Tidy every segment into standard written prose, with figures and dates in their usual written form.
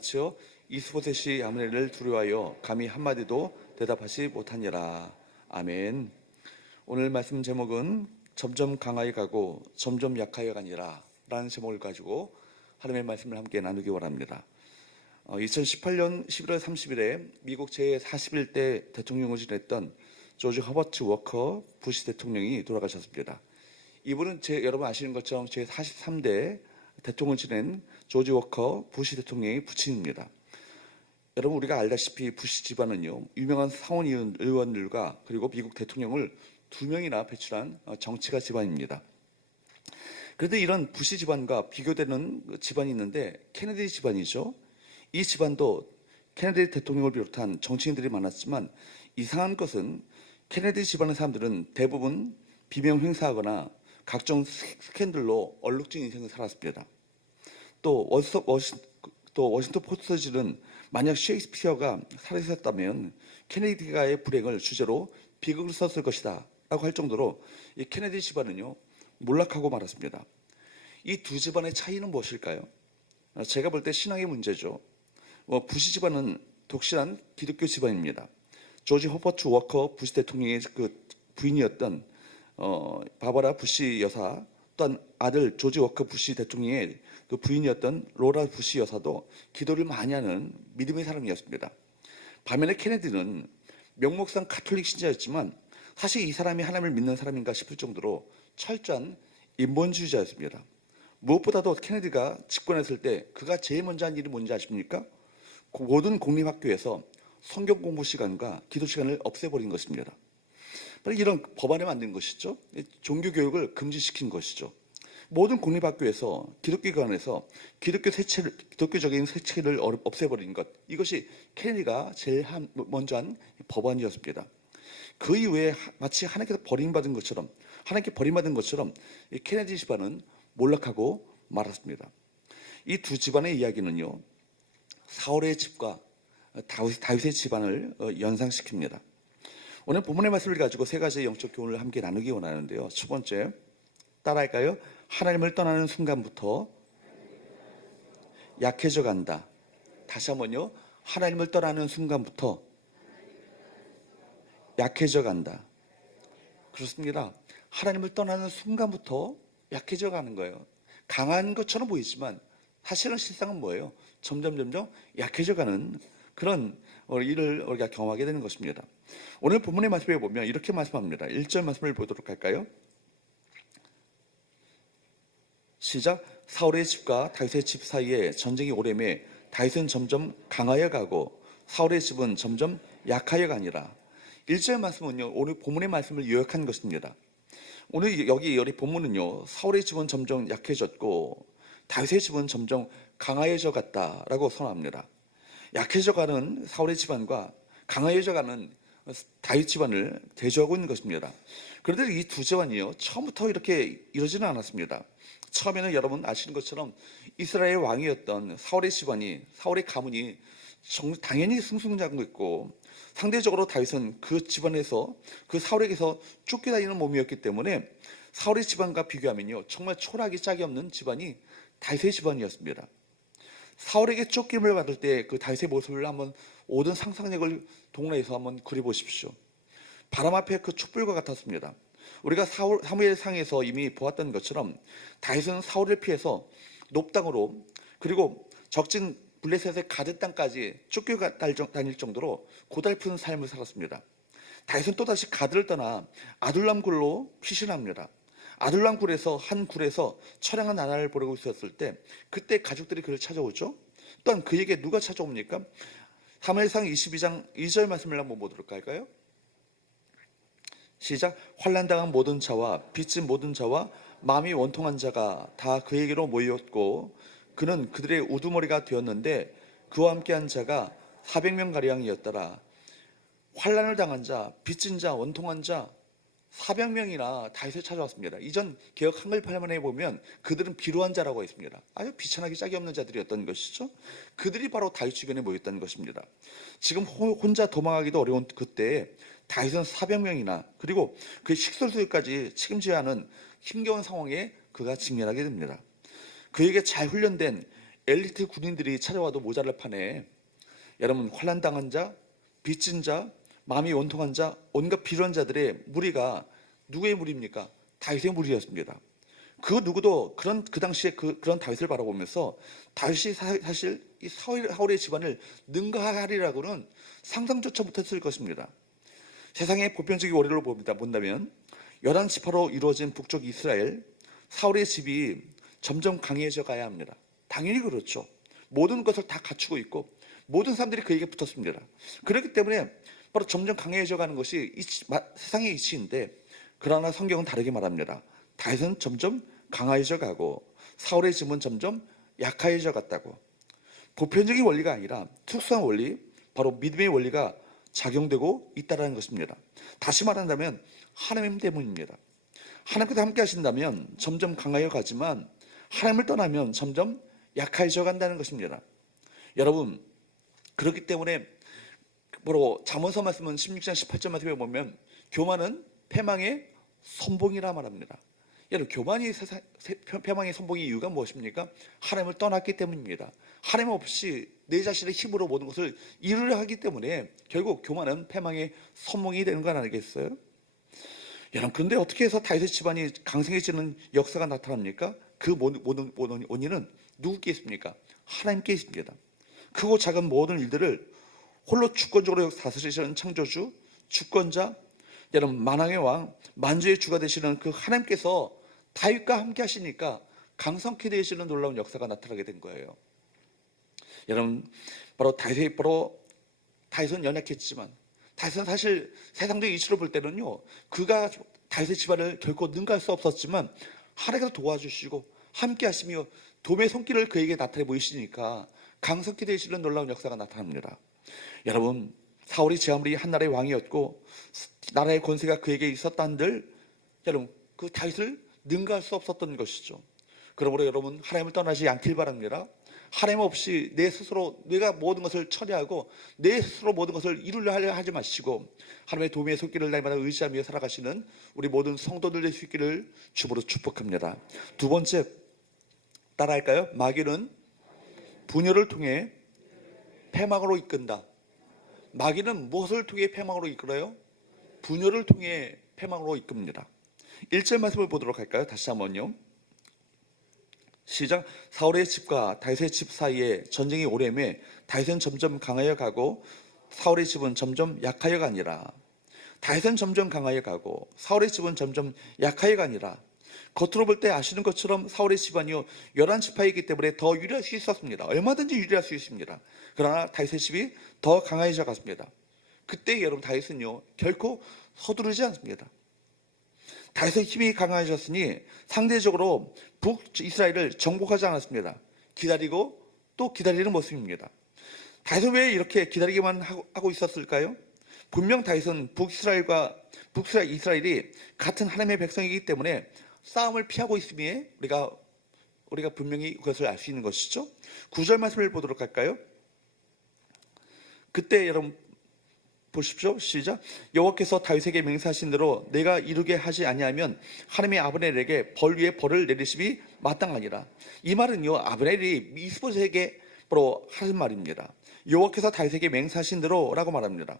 치어 이스보셋이 아므넬을 두려워하여 감히 한마디도 대답하지 못하니라. 아멘. 오늘 말씀 제목은 점점 강하게 가고 점점 약하여 가니라 라는 제목을 가지고 하나님의 말씀을 함께 나누기 원합니다. 2018년 11월 30일에 미국 제41대 대통령을 지냈던 조지 허버트 워커 부시 대통령이 돌아가셨습니다. 이분은 여러분 아시는 것처럼 제43대 대통령을 지낸 조지 워커 부시 대통령의 부친입니다. 여러분 우리가 알다시피 부시 집안은요, 유명한 상원 의원들과 그리고 미국 대통령을 2명이나 배출한 정치가 집안입니다. 그런데 이런 부시 집안과 비교되는 집안이 있는데 케네디 집안이죠. 이 집안도 케네디 대통령을 비롯한 정치인들이 많았지만 이상한 것은 케네디 집안의 사람들은 대부분 비명 행사하거나 각종 스캔들로 얼룩진 인생을 살았습니다. 또 워싱턴 포스트지는 만약 셰익스피어가 살아있었다면 케네디가의 불행을 주제로 비극을 썼을 것이다 라고 할 정도로 이 케네디 집안은요 몰락하고 말았습니다. 이 두 집안의 차이는 무엇일까요? 제가 볼 때 신앙의 문제죠. 부시 집안은 독실한 기독교 집안입니다. 조지 허버트 워커 부시 대통령의 그 부인이었던 바바라 부시 여사, 또한 아들 조지 워커 부시 대통령의 그 부인이었던 로라 부시 여사도 기도를 많이 하는 믿음의 사람이었습니다. 반면에 케네디는 명목상 가톨릭 신자였지만 사실 이 사람이 하나님을 믿는 사람인가 싶을 정도로 철저한 인본주의자였습니다. 무엇보다도 케네디가 집권했을 때 그가 제일 먼저 한 일이 뭔지 아십니까? 모든 공립학교에서 성경 공부 시간과 기도 시간을 없애버린 것입니다. 이런 법안을 만든 것이죠. 종교교육을 금지시킨 것이죠. 모든 공립학교에서 기독교관에서 기독교적인 세체를 없애버린 것, 이것이 케네디가 제일 먼저 한 법안이었습니다. 그 이후에 마치 하나님께 버림받은 것처럼 이 케네디 집안은 몰락하고 말았습니다. 이 두 집안의 이야기는요, 사울의 집과 다윗의 집안을 연상시킵니다. 오늘 본문의 말씀을 가지고 세 가지의 영적 교훈을 함께 나누기 원하는데요. 첫 번째, 따라할까요? 하나님을 떠나는 순간부터 약해져 간다. 다시 한번요. 하나님을 떠나는 순간부터 약해져 간다. 그렇습니다. 하나님을 떠나는 순간부터 약해져 가는 거예요. 강한 것처럼 보이지만 사실은 실상은 뭐예요? 점점 약해져 가는 그런 일을 우리가 경험하게 되는 것입니다. 오늘 본문의 말씀에 보면 이렇게 말씀합니다. 1절 말씀을 보도록 할까요? 시작. 사울의 집과 다윗의 집 사이에 전쟁이 오래매 다윗은 점점 강하여 가고 사울의 집은 점점 약하여 가니라. 1절 말씀은요, 오늘 본문의 말씀을 요약한 것입니다. 오늘 여기 본문은요, 사울의 집은 점점 약해졌고 다윗의 집은 점점 강하여져 갔다라고 선언합니다. 약해져가는 사울의 집안과 강하여져가는 다윗 집안을 대조하고 있는 것입니다. 그런데 이 두 집안이요, 처음부터 이렇게 이러지는 않았습니다. 처음에는 여러분 아시는 것처럼 이스라엘 왕이었던 사울의 가문이 당연히 승승장구했고 상대적으로 다윗은 그 집안에서 그 사울에게서 쫓겨다니는 몸이었기 때문에 사울의 집안과 비교하면요, 정말 초라하기 짝이 없는 집안이 다윗의 집안이었습니다. 사울에게 쫓김을 받을 때 그 다윗의 모습을 한번 모든 상상력을 동원해서 한번 그려보십시오. 바람 앞에 그 촛불과 같았습니다. 우리가 사무엘상에서 이미 보았던 것처럼 다윗은 사울을 피해서 높당으로 그리고 적진 블레셋의 가드 땅까지 쫓겨다닐 정도로 고달픈 삶을 살았습니다. 다윗은 또다시 가드를 떠나 아둘람 굴로 피신합니다. 아둘람 굴에서 한 굴에서 처량한 나라를 보내고 있었을 때 그때 가족들이 그를 찾아오죠. 또한 그에게 누가 찾아옵니까? 사무엘상 22장 2절 말씀을 한번 보도록 할까요? 시작. 환난당한 모든 자와 빚진 모든 자와 마음이 원통한 자가 다 그에게로 모였고 그는 그들의 우두머리가 되었는데 그와 함께한 자가 400명가량이었더라. 환난을 당한 자, 빚진 자, 원통한 자 400명이나 다윗을 찾아왔습니다. 이전 개역 한글판에 보면 그들은 비루한 자라고 했습니다. 아주 비천하기 짝이 없는 자들이었던 것이죠. 그들이 바로 다윗 주변에 모였다는 것입니다. 지금 혼자 도망하기도 어려운 그때에 다윗은 400명이나 그리고 그 식솔수까지 책임져야 하는 힘겨운 상황에 그가 직면하게 됩니다. 그에게 잘 훈련된 엘리트 군인들이 찾아와도 모자랄 판에 여러분 환난당한 자, 빚진 자, 마음이 원통한 자, 온갖 필요한 자들의 무리가 누구의 무리입니까? 다윗의 무리였습니다. 그 누구도 그 당시에 그런 다윗을 바라보면서 다윗이 사실 이 사울의 집안을 능가하리라고는 상상조차 못했을 것입니다. 세상의 보편적인 원리로 본다면 11지파로 이루어진 북쪽 이스라엘, 사울의 집이 점점 강해져 가야 합니다. 당연히 그렇죠. 모든 것을 다 갖추고 있고 모든 사람들이 그에게 붙었습니다. 그렇기 때문에 바로 점점 강해져 가는 것이 세상의 이치인데, 그러나 성경은 다르게 말합니다. 다윗은 점점 강해져 가고 사울의 집은 점점 약해져 갔다고. 보편적인 원리가 아니라 특수한 원리, 바로 믿음의 원리가 작용되고 있다는 것입니다. 다시 말한다면 하나님 때문입니다. 하나님께서 함께 하신다면 점점 강하여 가지만 하나님을 떠나면 점점 약해져 간다는 것입니다. 여러분, 그렇기 때문에 바로 잠언서 말씀은 16장 18절 말씀에 보면 교만은 패망의 선봉이라 말합니다. 여러분, 교만이 패망의 선봉의 이유가 무엇입니까? 하나님을 떠났기 때문입니다. 하나님 없이 내 자신의 힘으로 모든 것을 이루려 하기 때문에 결국 교만은 패망의 선봉이 되는 거 아니겠어요? 여러분, 그런데 어떻게 해서 다윗의 집안이 강성해지는 역사가 나타납니까? 그 모든 원인은 누구께 있습니까? 하나님께 있습니다. 크고 작은 모든 일들을 홀로 주권적으로 다스리시는 창조주, 주권자, 여러분 만왕의 왕, 만주의 주가 되시는 그 하나님께서 다윗과 함께 하시니까 강성케 되시는 놀라운 역사가 나타나게 된 거예요. 여러분, 바로 다윗은 연약했지만, 다윗은 사실 세상적인 이치로 볼 때는요, 그가 다윗의 집안을 결코 능가할 수 없었지만 하나님께서 도와주시고 함께 하시며 도움의 손길을 그에게 나타내 보이시니까 강성케 되시는 놀라운 역사가 나타납니다. 여러분, 사울이 제 아무리 한 나라의 왕이었고 나라의 권세가 그에게 있었단들, 여러분 그 다윗을 능가할 수 없었던 것이죠. 그러므로 여러분, 하나님을 떠나지 않길 바랍니다. 하나님 없이 내가 모든 것을 처리하고 내 스스로 모든 것을 이루려 하지 마시고 하나님의 도움의 손길을 날마다 의지하며 살아가시는 우리 모든 성도들 될 수 있기를 주보로 축복합니다. 두 번째, 따라할까요? 마귀는 분열을 통해 패망으로 이끈다. 마귀는 무엇을 통해 패망으로 이끌어요? 분열을 통해 패망으로 이끕니다. 1절 말씀을 보도록 할까요? 다시 한번요. 시작. 사울의 집과 다윗의 집 사이에 전쟁이 오래매 다윗은 점점 강하여 가고 사울의 집은 점점 약하여 가니라. 다윗은 점점 강하여 가고 사울의 집은 점점 약하여 가니라. 겉으로 볼 때 아시는 것처럼 사울의 집안이요 11지파이기 때문에 더 유리할 수 있었습니다. 얼마든지 유리할 수 있습니다. 그러나 다윗의 집이 더 강해져 갔습니다. 그때 여러분, 다윗은요 결코 서두르지 않습니다. 다윗의 힘이 강해졌으니 상대적으로 북이스라엘을 정복하지 않았습니다. 기다리고 또 기다리는 모습입니다. 다윗은 왜 이렇게 기다리기만 하고 있었을까요? 분명 다윗은 북이스라엘이 같은 하나님의 백성이기 때문에 싸움을 피하고 있음에 우리가 분명히 그것을 알 수 있는 것이죠. 9절 말씀을 보도록 할까요? 그때 여러분 보십시오. 시작. 여호와께서 다윗에게 맹세하신 대로 내가 이루게 하지 아니하면 하나님의 아브넬에게 벌 위에 벌을 내리심이 마땅하니라. 이 말은요, 아브넬이 이스보셋에게 바로 하는 말입니다. 여호와께서 다윗에게 맹세하신 대로라고 말합니다.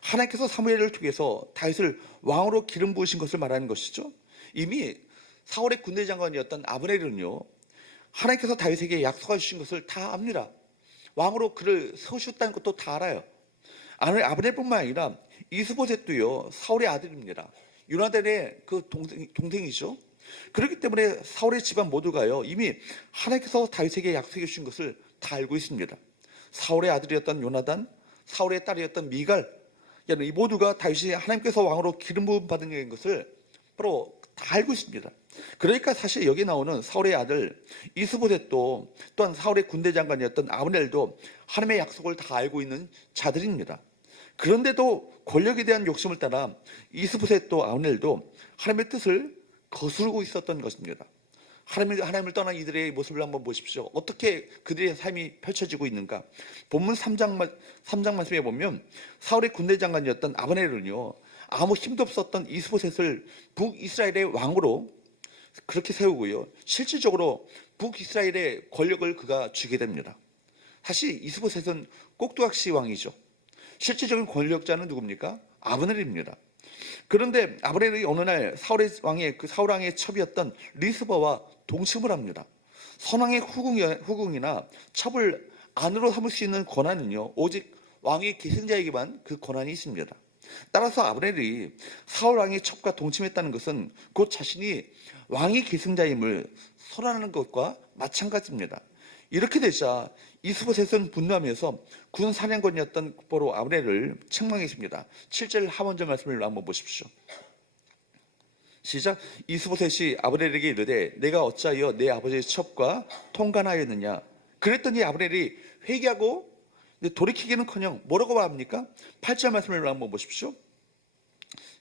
하나님께서 사무엘을 통해서 다윗을 왕으로 기름 부으신 것을 말하는 것이죠. 이미 사울의 군대 장관이었던 아브넬은요, 하나님께서 다윗에게 약속해 주신 것을 다 압니다. 왕으로 그를 세우셨다는 것도 다 알아요. 아브넬뿐만 아니라 이스보셋도요 사울의 아들입니다. 요나단의 그 동생이죠. 그렇기 때문에 사울의 집안 모두가요 이미 하나님께서 다윗에게 약속해 주신 것을 다 알고 있습니다. 사울의 아들이었던 요나단, 사울의 딸이었던 미갈, 이 모두가 다윗이 하나님께서 왕으로 기름 부음 받은 것을 바로 다 알고 있습니다. 그러니까 사실 여기 나오는 사울의 아들 이스보셋도 또한 사울의 군대 장관이었던 아브넬도 하나님의 약속을 다 알고 있는 자들입니다. 그런데도 권력에 대한 욕심을 따라 이스보셋도 아브넬도 하나님의 뜻을 거스르고 있었던 것입니다. 하나님을 떠난 이들의 모습을 한번 보십시오. 어떻게 그들의 삶이 펼쳐지고 있는가? 본문 3장 말씀에 보면 사울의 군대 장관이었던 아브넬은요 아무 힘도 없었던 이스보셋을 북이스라엘의 왕으로 그렇게 세우고요. 실질적으로 북이스라엘의 권력을 그가 쥐게 됩니다. 사실 이스보셋은 꼭두각시 왕이죠. 실질적인 권력자는 누굽니까? 아브넬입니다. 그런데 아브넬이 어느 날 사울 왕의 첩이었던 리스바와 동침을 합니다. 선왕의 후궁이나 첩을 안으로 삼을 수 있는 권한은요, 오직 왕의 계승자에게만 그 권한이 있습니다. 따라서 아브넬이 사울 왕의 첩과 동침했다는 것은 곧 자신이 왕의 계승자임을 선언하는 것과 마찬가지입니다. 이렇게 되자 이스보셋은 분노하면서 군 사령관이었던 바로 아브넬을 책망했습니다. 7절 하반절 말씀을 한번 보십시오. 시작. 이스보셋이 아브넬에게 이르되 내가 어찌하여 내 아버지의 첩과 통관하였느냐. 그랬더니 아브넬이 회개하고 돌이키기는커녕 뭐라고 말합니까? 8절 말씀을 한번 보십시오.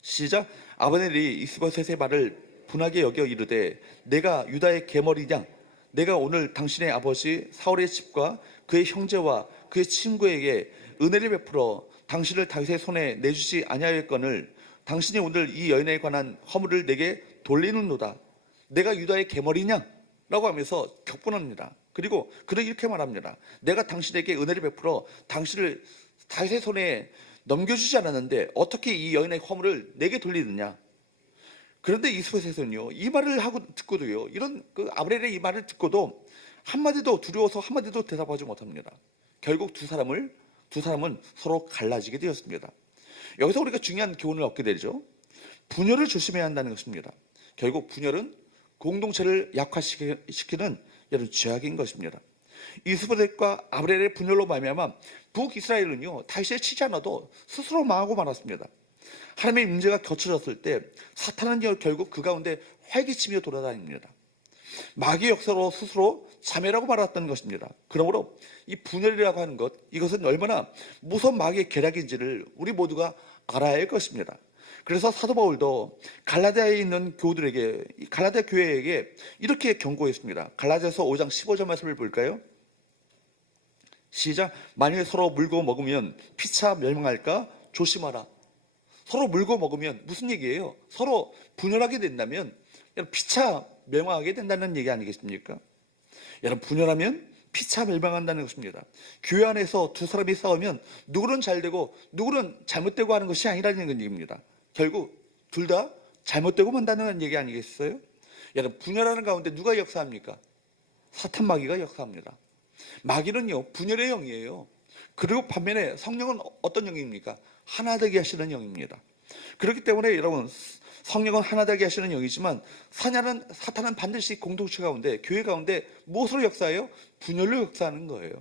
시작. 아브넬이 이스보셋의 말을 분하게 여겨 이르되 내가 유다의 계머리냐. 내가 오늘 당신의 아버지 사울의 집과 그의 형제와 그의 친구에게 은혜를 베풀어 당신을 다윗의 손에 내주지 아니하였거늘 당신이 오늘 이 여인에 관한 허물을 내게 돌리는도다. 내가 유다의 계머리냐? 라고 하면서 격분합니다. 그리고 그는 이렇게 말합니다. 내가 당신에게 은혜를 베풀어 당신을 다윗의 손에 넘겨주지 않았는데 어떻게 이 여인의 허물을 내게 돌리느냐? 그런데 이스보셋은요, 이 말을 듣고도요, 이런 아브넬의 이 말을 듣고도 한마디도 두려워서 한마디도 대답하지 못합니다. 결국 두 사람은 서로 갈라지게 되었습니다. 여기서 우리가 중요한 교훈을 얻게 되죠. 분열을 조심해야 한다는 것입니다. 결국 분열은 공동체를 약화시키는 이런 죄악인 것입니다. 이스보셋과 아브넬의 분열로 말미암아 북이스라엘은요, 다윗을 치지 않아도 스스로 망하고 말았습니다. 하나님의 문제가 겹쳐졌을 때 사탄은 결국 그 가운데 활기치며 돌아다닙니다. 마귀의 역사로 스스로 자멸하고 말았던 것입니다. 그러므로 이 분열이라고 하는 것, 이것은 얼마나 무서운 마귀의 계략인지를 우리 모두가 알아야 할 것입니다. 그래서 사도 바울도 갈라디아에 있는 교우들에게, 갈라디아 교회에게 이렇게 경고했습니다. 갈라디아서 5장 15절 말씀을 볼까요? 시작. 만일 서로 물고 먹으면 피차 멸망할까 조심하라. 서로 물고 먹으면 무슨 얘기예요? 서로 분열하게 된다면 피차 멸망하게 된다는 얘기 아니겠습니까? 여러분, 분열하면 피차 멸망한다는 것입니다. 교회 안에서 두 사람이 싸우면 누구는 잘되고 누구는 잘못되고 하는 것이 아니라는 얘기입니다. 결국 둘 다 잘못되고 만다는 얘기 아니겠어요? 여러분, 분열하는 가운데 누가 역사합니까? 사탄 마귀가 역사합니다. 마귀는요, 분열의 영이에요. 그리고 반면에 성령은 어떤 영입니까? 하나 되게 하시는 영입니다. 그렇기 때문에 여러분, 성령은 하나 되게 하시는 영이지만 사탄은 반드시 공동체 가운데, 교회 가운데 무엇으로 역사해요? 분열로 역사하는 거예요.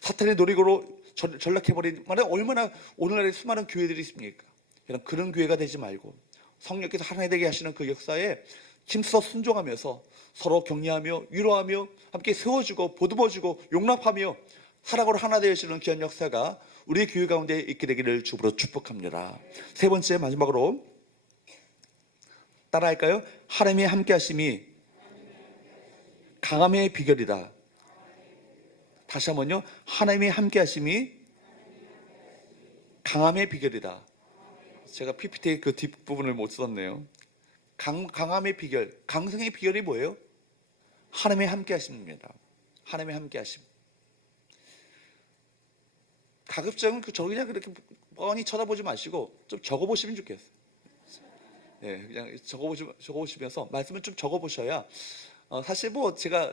사탄의 노리고로 전락해버린 말에 얼마나 오늘날에 수많은 교회들이 있습니까? 여러분, 그런 교회가 되지 말고 성령께서 하나 되게 하시는 그 역사에 힘써 순종하면서 서로 격려하며 위로하며 함께 세워주고 보듬어주고 용납하며 사랑으로 하나 되시는 귀한 역사가 우리 교회 가운데 있게 되기를 주로 축복합니다. 세 번째, 마지막으로 따라할까요? 하나님의 함께 하심이 강함의 비결이다. 다시 한번요. 하나님의 함께 하심이 강함의 비결이다. 제가 PPT 그 뒷부분을 못 썼네요. 강함의 비결, 강성의 비결이 뭐예요? 하나님의 함께 하심입니다. 하나님의 함께 하심. 가급적은 그냥 그렇게 뻔히 쳐다보지 마시고 좀 적어보시면 좋겠어요. 네, 그냥 적어보시면서 말씀을 좀 적어보셔야 사실 제가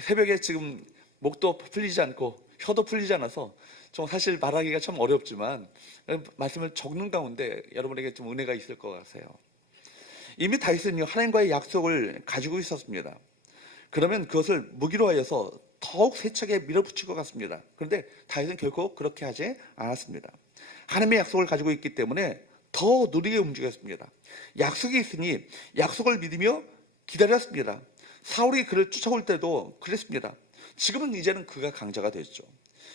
새벽에 지금 목도 풀리지 않고 혀도 풀리지 않아서 좀 사실 말하기가 참 어렵지만 말씀을 적는 가운데 여러분에게 좀 은혜가 있을 것 같아요. 이미 다윗은요, 하나님과의 약속을 가지고 있었습니다. 그러면 그것을 무기로 하여서 더욱 세차게 밀어붙일 것 같습니다. 그런데 다윗은 결코 그렇게 하지 않았습니다. 하나님의 약속을 가지고 있기 때문에 더 느리게 움직였습니다. 약속이 있으니 약속을 믿으며 기다렸습니다. 사울이 그를 쫓아올 때도 그랬습니다. 지금은 이제는 그가 강자가 됐죠.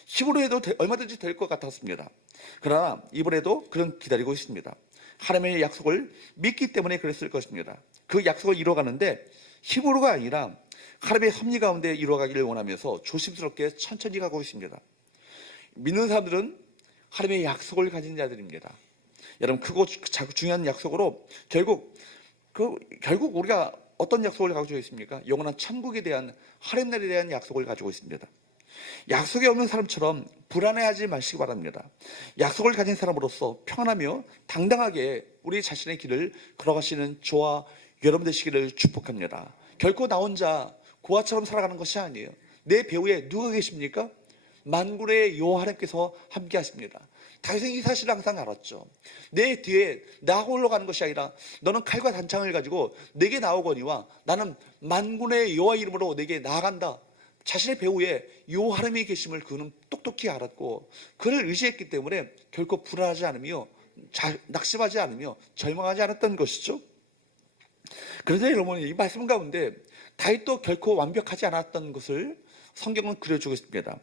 힘으로 해도 얼마든지 될 것 같았습니다. 그러나 이번에도 그는 기다리고 있습니다. 하나님의 약속을 믿기 때문에 그랬을 것입니다. 그 약속을 이루어가는데 힘으로가 아니라 하나님의 섭리 가운데 이루어가기를 원하면서 조심스럽게 천천히 가고 있습니다. 믿는 사람들은 하나님의 약속을 가진 자들입니다. 여러분, 크고 중요한 약속으로 결국 우리가 어떤 약속을 가지고 있습니까? 영원한 천국에 대한 하늘날에 대한 약속을 가지고 있습니다. 약속이 없는 사람처럼 불안해하지 마시기 바랍니다. 약속을 가진 사람으로서 평안하며 당당하게 우리 자신의 길을 걸어가시는 저와 여러분 되시기를 축복합니다. 결코 나 혼자 고아처럼 살아가는 것이 아니에요. 내 배후에 누가 계십니까? 만군의 여호와 하나님께서 함께 하십니다. 다윗은 이 사실을 항상 알았죠. 내 뒤에 나 홀로 가는 것이 아니라 너는 칼과 단창을 가지고 내게 나오거니와 나는 만군의 여호와 이름으로 내게 나아간다. 자신의 배후에 여호와 하나님이 계심을 그는 똑똑히 알았고 그를 의지했기 때문에 결코 불안하지 않으며 낙심하지 않으며 절망하지 않았던 것이죠. 그런데 여러분, 이 말씀 가운데 다윗도 결코 완벽하지 않았던 것을 성경은 그려주고 있습니다.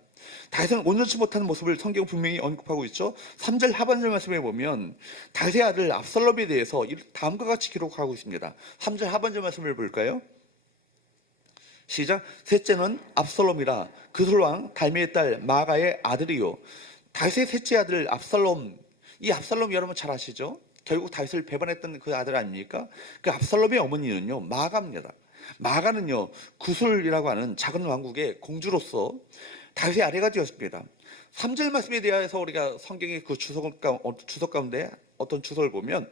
다윗은 온전치 못한 모습을 성경은 분명히 언급하고 있죠. 3절 하반절 말씀에 보면 다윗의 아들 압살롬에 대해서 다음과 같이 기록하고 있습니다. 3절 하반절 말씀을 볼까요? 시작. 셋째는 압살롬이라 그술왕 달메의 딸 마가의 아들이요. 다윗의 셋째 아들 압살롬, 이 압살롬 여러분 잘 아시죠? 결국 다윗을 배반했던 그 아들 아닙니까? 그 압살롬의 어머니는요 마가입니다. 마가는요 구술이라고 하는 작은 왕국의 공주로서 다윗의 아내가 되었습니다. 3절 말씀에 대해서 우리가 성경의 그 주석 가운데 어떤 주석을 보면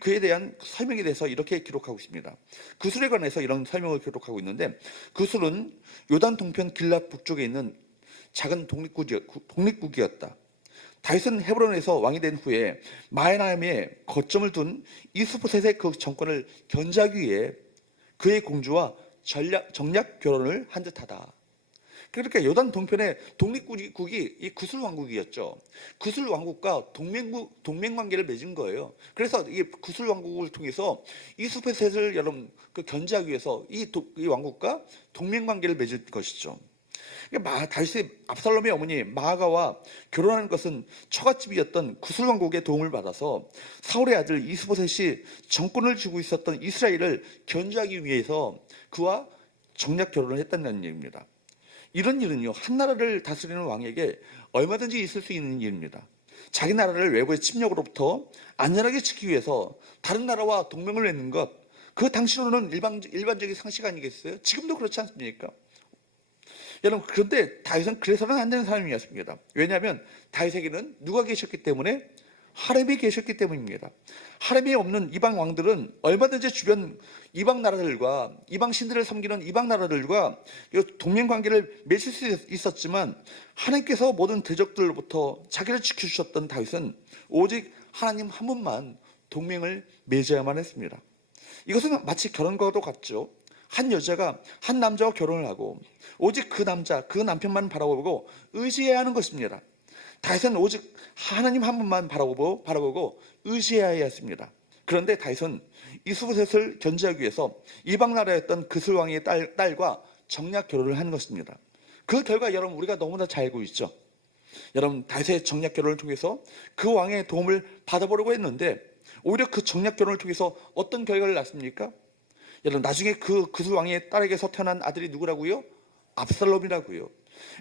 그에 대한 설명에 대해서 이렇게 기록하고 있습니다. 구술에 관해서 이런 설명을 기록하고 있는데, 구술은 요단 동편 길랏 북쪽에 있는 작은 독립국이었다. 다윗은 헤브론에서 왕이 된 후에 마하나임에 거점을 둔 이스보셋의 그 정권을 견제하기 위해 그의 공주와 정략 결혼을 한 듯하다. 그러니까 요단 동편의 독립국이 이 구술 왕국이었죠. 구술 왕국과 동맹 관계를 맺은 거예요. 그래서 이 구술 왕국을 통해서 이스보셋을 여러분 견제하기 위해서 이 왕국과 동맹 관계를 맺은 것이죠. 다윗이 압살롬의 어머니 마아가와 결혼하는 것은 처갓집이었던 구술 왕국의 도움을 받아서 사울의 아들 이스보셋이 정권을 쥐고 있었던 이스라엘을 견제하기 위해서 그와 정략 결혼을 했다는 얘기입니다. 이런 일은요 한 나라를 다스리는 왕에게 얼마든지 있을 수 있는 일입니다. 자기 나라를 외부의 침략으로부터 안전하게 지키기 위해서 다른 나라와 동맹을 맺는 것, 그 당시로는 일반적인 상식 아니겠어요? 지금도 그렇지 않습니까? 여러분, 그런데 다윗은 그래서는 안 되는 사람이었습니다. 왜냐하면 다윗에게는 누가 계셨기 때문에? 하나님이 계셨기 때문입니다. 하나님이 없는 이방 왕들은 얼마든지 주변 이방 나라들과 이방 신들을 섬기는 이방 나라들과 동맹 관계를 맺을 수 있었지만 하나님께서 모든 대적들로부터 자기를 지켜주셨던 다윗은 오직 하나님 한 분만 동맹을 맺어야만 했습니다. 이것은 마치 결혼과도 같죠. 한 여자가 한 남자와 결혼을 하고 오직 그 남자, 그 남편만 바라보고 의지해야 하는 것입니다. 다윗은 오직 하나님 한 분만 바라보고 의지해야 했습니다. 그런데 다윗은 이스보셋을 견제하기 위해서 이방 나라였던 그슬 왕의 딸과 정략 결혼을 한 것입니다. 그 결과 여러분 우리가 너무나 잘 알고 있죠. 여러분, 다윗의 정략 결혼을 통해서 그 왕의 도움을 받아보려고 했는데 오히려 그 정략 결혼을 통해서 어떤 결과를 낳습니까? 여러분, 나중에 그 그슬 왕의 딸에게서 태어난 아들이 누구라고요? 압살롬이라고요.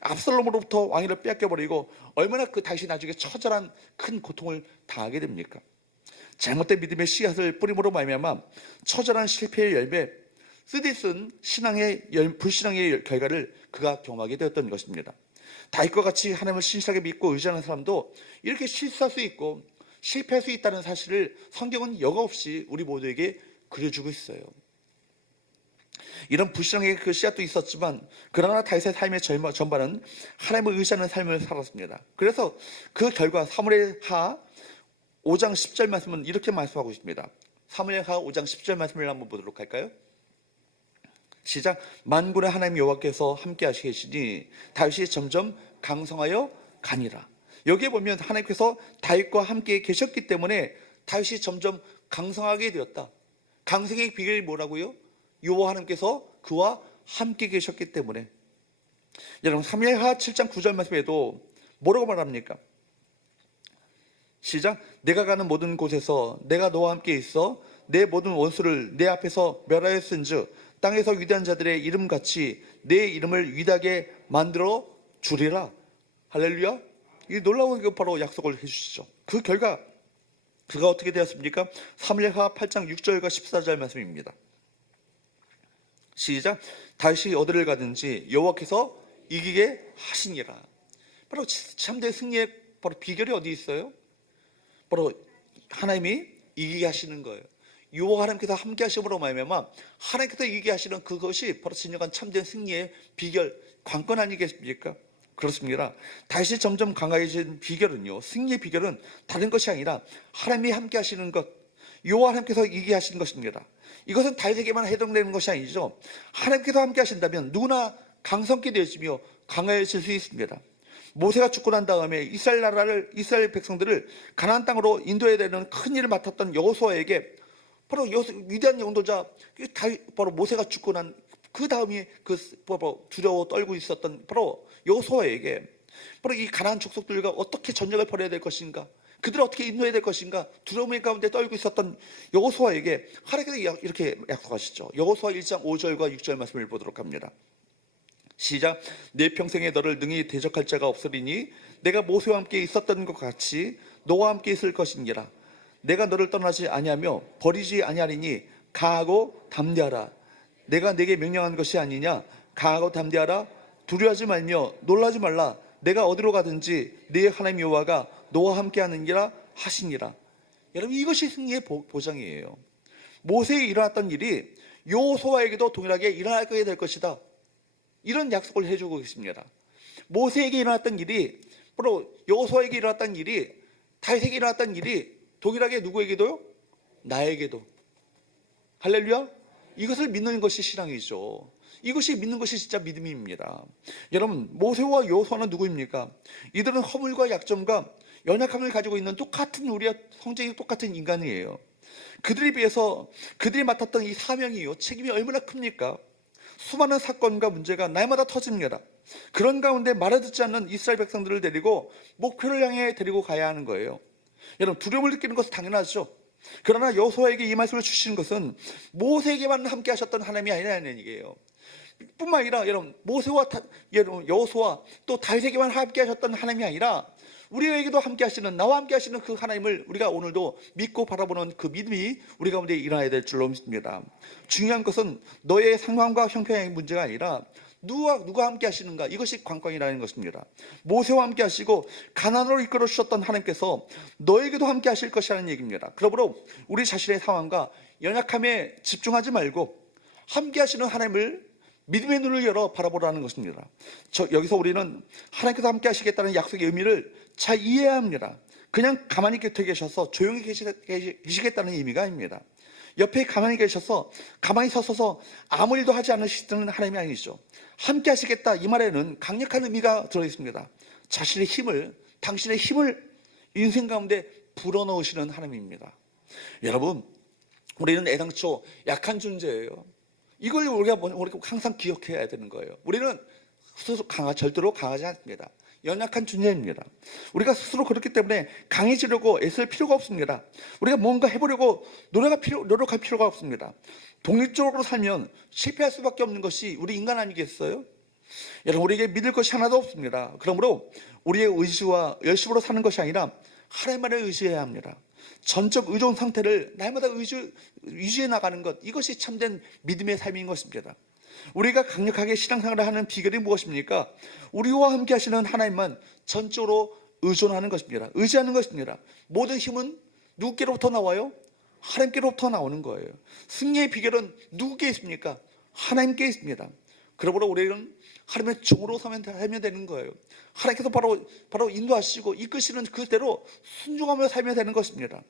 압살롬으로부터 왕위를 뺏겨버리고 얼마나 그 다윗이 나중에 처절한 큰 고통을 당하게 됩니까? 잘못된 믿음의 씨앗을 뿌림으로 말미암아 처절한 실패의 열매, 쓰디쓴 불신앙의 결과를 그가 경험하게 되었던 것입니다. 다윗과 같이 하나님을 신실하게 믿고 의지하는 사람도 이렇게 실수할 수 있고 실패할 수 있다는 사실을 성경은 여과없이 우리 모두에게 그려주고 있어요. 이런 불신앙의 그 씨앗도 있었지만 그러나 다윗의 삶의 전반은 하나님을 의지하는 삶을 살았습니다. 그래서 그 결과 사무엘하 5장 10절 말씀은 이렇게 말씀하고 있습니다. 사무엘하 5장 10절 말씀을 한번 보도록 할까요? 시작. 만군의 하나님 여호와께서 함께 하시니 다윗이 점점 강성하여 가니라. 여기에 보면 하나님께서 다윗과 함께 계셨기 때문에 다윗이 점점 강성하게 되었다. 강성의 비결이 뭐라고요? 여호와 하나님께서 그와 함께 계셨기 때문에. 여러분, 사무엘하 7장 9절 말씀에도 뭐라고 말합니까? 시작. 내가 가는 모든 곳에서 내가 너와 함께 있어 내 모든 원수를 내 앞에서 멸하였은즉 땅에서 위대한 자들의 이름같이 내 이름을 위대하게 만들어 주리라. 할렐루야. 이 놀라운 게 바로 약속을 해주시죠. 그 결과 그가 어떻게 되었습니까? 사무엘하 8장 6절과 14절 말씀입니다. 시작. 다윗이 어디를 가든지 여호와께서 이기게 하시니라. 바로 참된 승리의 바로 비결이 어디 있어요? 바로 하나님이 이기게 하시는 거예요. 여호와 하나님께서 함께 하심으로 말미암아 하나님께서 이기게 하시는 그것이 바로 진정한 참된 승리의 비결, 관건 아니겠습니까? 그렇습니다. 다윗이 점점 강해진 비결은요, 승리의 비결은 다른 것이 아니라 하나님이 함께 하시는 것, 여호와 하나님께서 이기게 하시는 것입니다. 이것은 다윗에게만 해당되는 것이 아니죠. 하나님께서 함께 하신다면 누구나 강성케 되어지며 강해질 수 있습니다. 모세가 죽고 난 다음에 이스라엘 백성들을 가나안 땅으로 인도해야 되는 큰 일을 맡았던 여호수아에게 바로 위대한 영도자 바로 모세가 죽고 난 그 다음에 바로 두려워 떨고 있었던 바로 여호수아에게 바로 이 가나안 족속들과 어떻게 전쟁을 벌여야 될 것인가, 그들을 어떻게 인도해야 될 것인가 두려움 가운데 떨고 있었던 여호수아에게 하나님께서 이렇게 약속하시죠. 여호수아 1장 5절과 6절 말씀을 보도록 합니다. 시작. 내 평생에 너를 능히 대적할 자가 없으리니 내가 모세와 함께 있었던 것 같이 너와 함께 있을 것이니라. 내가 너를 떠나지 아니하며 버리지 아니하리니 강하고 담대하라. 내가 네게 명령한 것이 아니냐. 강하고 담대하라. 두려워하지 말며 놀라지 말라. 내가 어디로 가든지 네 하나님 여호와가 너와 함께 하느니라 하시니라. 여러분, 이것이 승리의 보장이에요. 모세에 일어났던 일이 여호수아에게도 동일하게 일어나게 될 것이다, 이런 약속을 해주고 있습니다. 모세에게 일어났던 일이, 바로 여호수아에게 일어났던 일이, 다윗에게 일어났던 일이 동일하게 누구에게도요? 나에게도. 할렐루야. 이것을 믿는 것이 신앙이죠. 이것이 믿는 것이 진짜 믿음입니다. 여러분, 모세와 여호수아는 누구입니까? 이들은 허물과 약점과 연약함을 가지고 있는 똑같은, 우리와 성질이 똑같은 인간이에요. 그들에 비해서 그들이 맡았던 이 사명이요, 책임이 얼마나 큽니까? 수많은 사건과 문제가 날마다 터집니다. 그런 가운데 말을 듣지 않는 이스라엘 백성들을 데리고 목표를 향해 데리고 가야 하는 거예요. 여러분, 두려움을 느끼는 것은 당연하죠. 그러나 여호수아에게 이 말씀을 주시는 것은 모세에게만 함께 하셨던 하나님이 아니라는 얘기예요. 뿐만 아니라 여러분, 모세와 여호수아 또 다윗에게만 함께 하셨던 하나님이 아니라 우리에게도 함께 하시는, 나와 함께 하시는 그 하나님을 우리가 오늘도 믿고 바라보는 그 믿음이 우리 가운데 일어나야 될 줄로 믿습니다. 중요한 것은 너의 상황과 형편의 문제가 아니라 누가 함께 하시는가, 이것이 관건이라는 것입니다. 모세와 함께 하시고 가나안으로 이끌어 주셨던 하나님께서 너에게도 함께 하실 것이라는 얘기입니다. 그러므로 우리 자신의 상황과 연약함에 집중하지 말고 함께 하시는 하나님을 믿음의 눈을 열어 바라보라는 것입니다. 여기서 우리는 하나님께서 함께 하시겠다는 약속의 의미를 잘 이해해야 합니다. 그냥 가만히 곁에 계셔서 조용히 계시겠다는 의미가 아닙니다. 옆에 가만히 계셔서 가만히 서서 아무 일도 하지 않으시는 하나님이 아니죠. 함께 하시겠다, 이 말에는 강력한 의미가 들어있습니다. 자신의 힘을, 당신의 힘을 인생 가운데 불어넣으시는 하나님입니다. 여러분, 우리는 애당초 약한 존재예요. 이걸 우리가 항상 기억해야 되는 거예요. 우리는 스스로 절대로 강하지 않습니다. 연약한 존재입니다. 우리가 스스로 그렇기 때문에 강해지려고 애쓸 필요가 없습니다. 우리가 뭔가 해보려고 노력할 필요가 없습니다. 독립적으로 살면 실패할 수밖에 없는 것이 우리 인간 아니겠어요? 여러분, 우리에게 믿을 것이 하나도 없습니다. 그러므로 우리의 의지와 열심으로 사는 것이 아니라 하나님만을 의지해야 합니다. 전적 의존 상태를 날마다 유지해 나가는 것, 이것이 참된 믿음의 삶인 것입니다. 우리가 강력하게 신앙생활을 하는 비결이 무엇입니까? 우리와 함께 하시는 하나님만 전적으로 의존하는 것입니다. 의지하는 것입니다. 모든 힘은 누구께로부터 나와요? 하나님께로부터 나오는 거예요. 승리의 비결은 누구께 있습니까? 하나님께 있습니다. 그러므로 우리는 하나님의 종으로 살면 되는 거예요. 하나님께서 바로 인도하시고 이끄시는 그대로 순종하며 살면 되는 것입니다.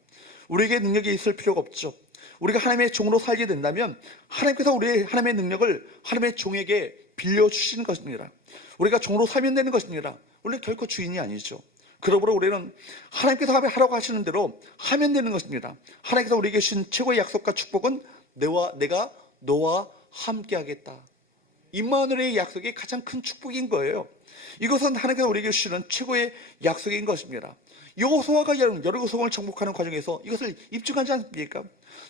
우리에게 능력이 있을 필요가 없죠. 우리가 하나님의 종으로 살게 된다면 하나님께서 우리의 하나님의 능력을 하나님의 종에게 빌려주시는 것입니다. 우리가 종으로 살면 되는 것입니다. 우리는 결코 주인이 아니죠. 그러므로 우리는 하나님께서 하라고 하시는 대로 하면 되는 것입니다. 하나님께서 우리에게 주신 최고의 약속과 축복은 내가 너와 함께 하겠다. 임마누엘의 약속이 가장 큰 축복인 거예요. 이것은 하나님께서 우리에게 주시는 최고의 약속인 것입니다. 여호수아가 여리고성을 정복하는 과정에서 이것을 입증하지 않습니까?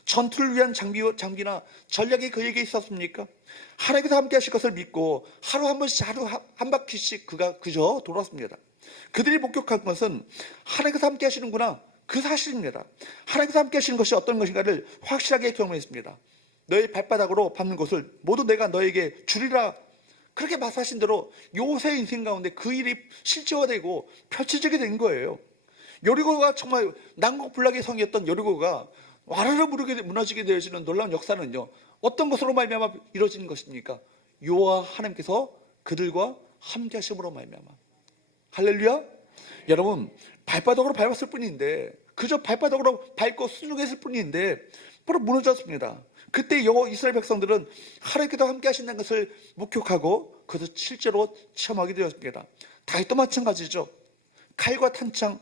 전투를 위한 장비나 전략이 그에게 있었습니까? 하나님께서 함께 하실 것을 믿고 하루 한 바퀴씩 그가 그저 돌았습니다. 그들이 목격한 것은 하나님께서 함께 하시는구나, 그 사실입니다. 하나님께서 함께 하시는 것이 어떤 것인가를 확실하게 경험했습니다. 너의 발바닥으로 밟는 곳을 모두 내가 너에게 주리라. 그렇게 말씀하신 대로 요새의 인생 가운데 그 일이 실제화되고 펼쳐지게 된 거예요. 여리고가 정말 난공불락의 성이었던 여리고가 와르르 무너지게 되어지는 놀라운 역사는요, 어떤 것으로 말미암아 이루어지는 것입니까? 여호와 하나님께서 그들과 함께 하심으로 말미암아. 할렐루야. 여러분, 발바닥으로 밟았을 뿐인데, 그저 발바닥으로 밟고 수중했을 뿐인데 바로 무너졌습니다. 그때 이스라엘 백성들은 하나님께서 함께 하신다는 것을 목격하고 그것을 실제로 체험하게 되었습니다. 다윗도 마찬가지죠. 칼과 탄창,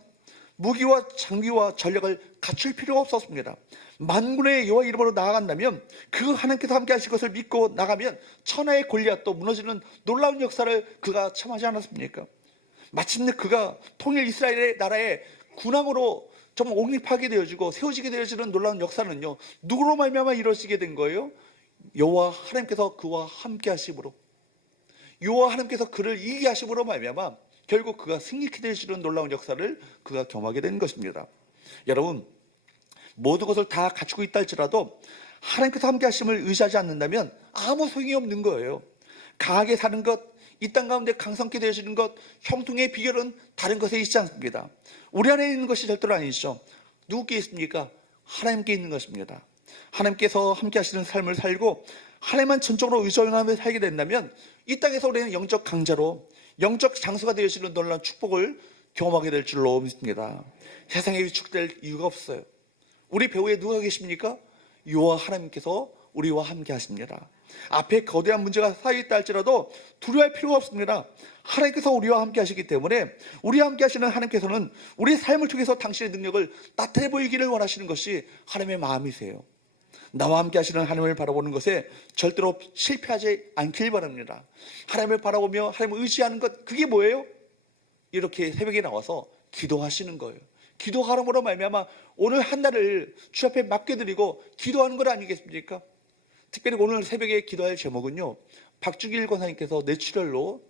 무기와 장비와 전략을 갖출 필요가 없었습니다. 만군의 여호와 이름으로 나아간다면, 그 하나님께서 함께 하실 것을 믿고 나가면 천하의 골리앗도 무너지는 놀라운 역사를 그가 체험하지 않았습니까? 마침내 그가 통일 이스라엘의 나라의 군왕으로 정말 옹립하게 되어지고 세워지게 되어지는 놀라운 역사는요, 누구로 말미암아 이루어지게 된 거예요? 여호와 하나님께서 그와 함께 하심으로, 여호와 하나님께서 그를 이기게 하심으로 말미암아 결국 그가 승리케 되시는 놀라운 역사를 그가 경험하게 된 것입니다. 여러분, 모든 것을 다 갖추고 있다 할지라도 하나님께서 함께 하심을 의지하지 않는다면 아무 소용이 없는 거예요. 강하게 사는 것, 이 땅 가운데 강성케 되어지는 것, 형통의 비결은 다른 것에 있지 않습니다. 우리 안에 있는 것이 절대로 아니죠. 누구께 있습니까? 하나님께 있는 것입니다. 하나님께서 함께 하시는 삶을 살고 하나님만 전적으로 의존하며 살게 된다면 이 땅에서 우리는 영적 강자로, 영적 장수가 되어지는 놀라운 축복을 경험하게 될 줄로 믿습니다. 세상에 위축될 이유가 없어요. 우리 배후에 누가 계십니까? 여호와 하나님께서 우리와 함께 하십니다. 앞에 거대한 문제가 쌓여있다 할지라도 두려워할 필요가 없습니다. 하나님께서 우리와 함께 하시기 때문에, 우리와 함께 하시는 하나님께서는 우리의 삶을 통해서 당신의 능력을 나타내 보이기를 원하시는 것이 하나님의 마음이세요. 나와 함께 하시는 하나님을 바라보는 것에 절대로 실패하지 않길 바랍니다. 하나님을 바라보며 하나님을 의지하는 것, 그게 뭐예요? 이렇게 새벽에 나와서 기도하시는 거예요. 기도하므로 말미암아 오늘 한 날을 주 앞에 맡겨드리고 기도하는 것 아니겠습니까? 특별히 오늘 새벽에 기도할 제목은요, 박주길 권사님께서 뇌출혈로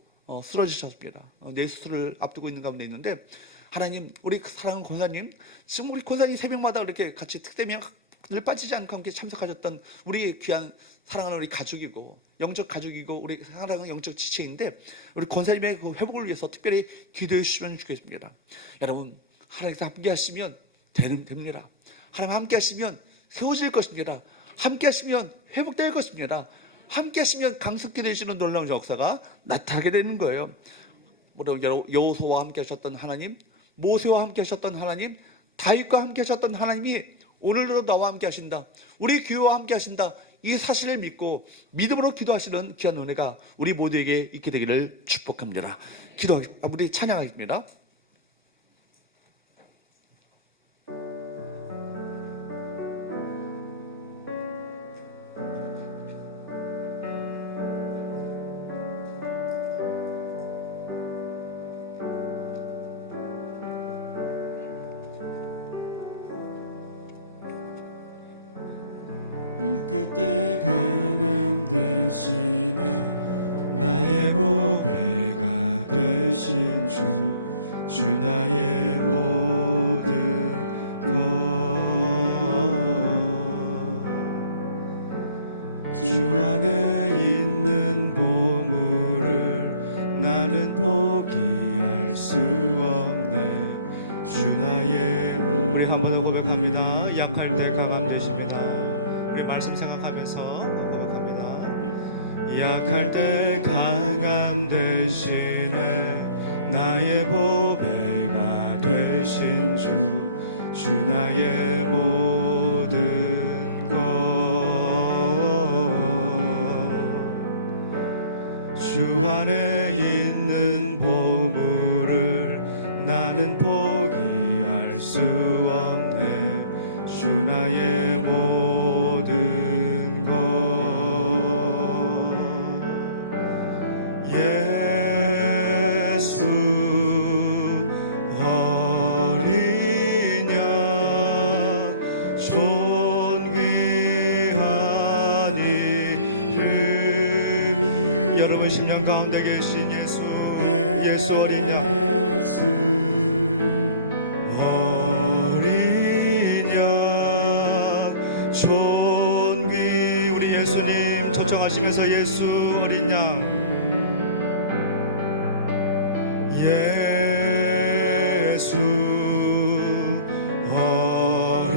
쓰러지셨습니다. 뇌수술을 앞두고 있는 가운데 있는데, 하나님, 우리 사랑하는 권사님, 지금 우리 권사님 새벽마다 이렇게 같이 특대명 늘 빠지지 않고 함께 참석하셨던 우리 귀한 사랑하는 우리 가족이고 영적 가족이고 우리 사랑하는 영적 지체인데, 우리 권사님의 그 회복을 위해서 특별히 기도해 주시면 좋겠습니다. 여러분, 하나님께서 함께 하시면 됩니다. 하나님 함께 하시면 세워질 것입니다. 함께 하시면 회복될 것입니다. 함께 하시면 강성케 되시는 놀라운 역사가 나타나게 되는 거예요. 여호수아와 함께 하셨던 하나님, 모세와 함께 하셨던 하나님, 다윗과 함께 하셨던 하나님이 오늘도 나와 함께 하신다, 우리 교회와 함께 하신다, 이 사실을 믿고 믿음으로 기도하시는 귀한 은혜가 우리 모두에게 있게 되기를 축복합니다. 우리 찬양하겠습니다. 우리 한 번 더 고백합니다. 약할 때 강함 되십니다. 우리 말씀 생각하면서 고백합니다. 약할 때 강함 되시네, 나의 보배가 되신 주, 주 나의 모든 것. 주 안에 있는 보물을 나는 포기할 수 없네, 주 나의 모든 것. 예수 어린 양 존귀한 이름. 여러분 심령 가운데 계신 예수 어린 양, 어린 양 존귀, 우리 예수님 초청하시면서 예수 어린 양, 예수 어린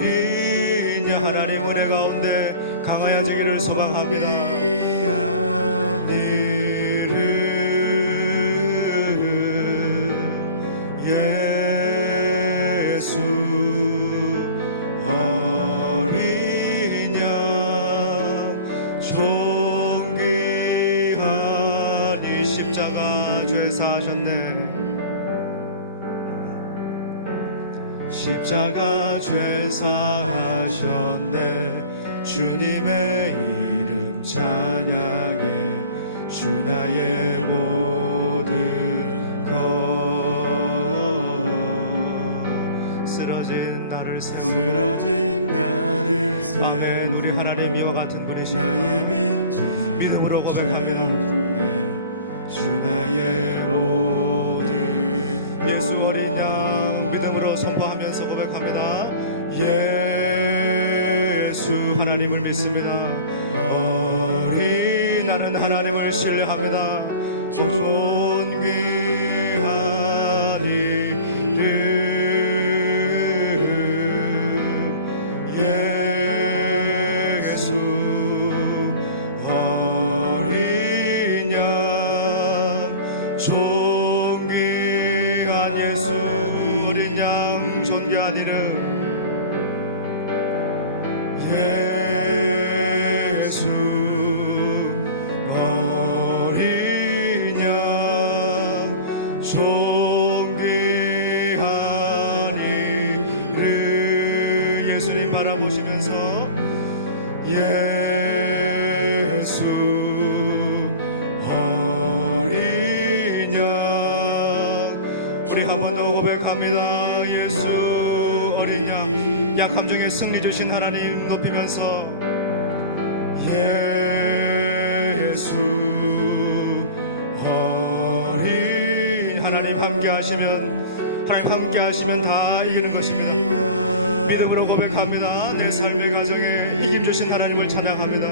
양, 하나님 은혜 가운데 강하여지기를 소망합니다. 이름 예수 어린 양, 존귀한 이 십자가 죄 사셨네. 십자가 죄 사하셨네. 주님의 이름 찬양해. 주 나의 모든 것. 쓰러진 나를 세우고. 아멘. 우리 하나님 이와 같은 분이십니다. 믿음으로 고백합니다. 주 나의 모든, 예수 어린 양 믿음으로 선포하면서 고백합니다. 예수, 하나님을 믿습니다. 어린, 나는 하나님을 신뢰합니다. 존귀한 이름 예수 어린 양, 존귀한 예수 어린 양, 존귀한 이름 예수 어린 양, 존귀한 이름. 예수님 바라보시면서 예수 어린 양. 우리 한 번 더 고백합니다. 예수 어린 양, 약함 중에 승리 주신 하나님 높이면서 예수 어린, 하나님 함께 하시면, 하나님 함께 하시면 다 이기는 것입니다. 믿음으로 고백합니다. 내 삶의 가정에 이김 주신 하나님을 찬양합니다.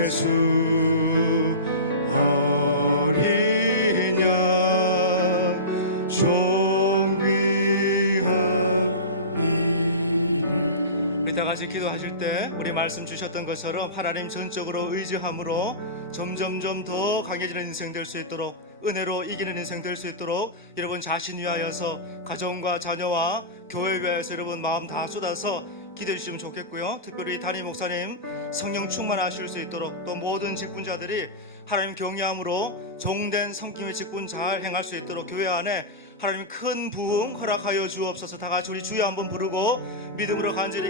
예수 어린 양, 존귀한. 우리 다 같이 기도하실 때 우리 말씀 주셨던 것처럼 하나님 전적으로 의지함으로 점점점 더 강해지는 인생 될 수 있도록, 은혜로 이기는 인생 될 수 있도록 여러분 자신 위하여서, 가정과 자녀와 교회 위하여서 여러분 마음 다 쏟아서 기도해 주시면 좋겠고요. 특별히 담임 목사님 성령 충만하실 수 있도록, 또 모든 직분자들이 하나님 경외함으로 종된 성김의 직분 잘 행할 수 있도록 교회 안에 하나님 큰 부흥 허락하여 주옵소서. 다 같이 우리 주여 한번 부르고 믿음으로 간절히